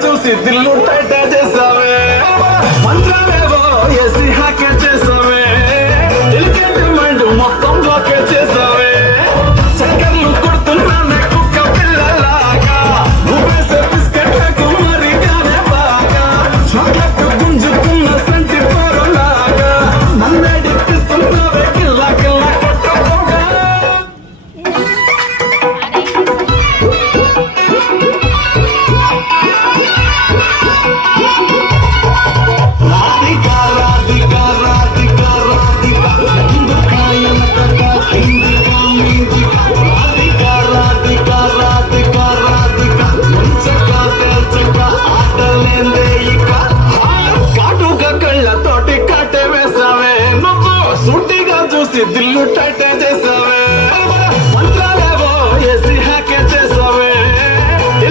చూసి దిల్లు టైటా చేసావే మంత్రాలేవో ఏసీ హ్యాకే చేసావే మైండ్ మొత్తం బ్లాకే చేసావే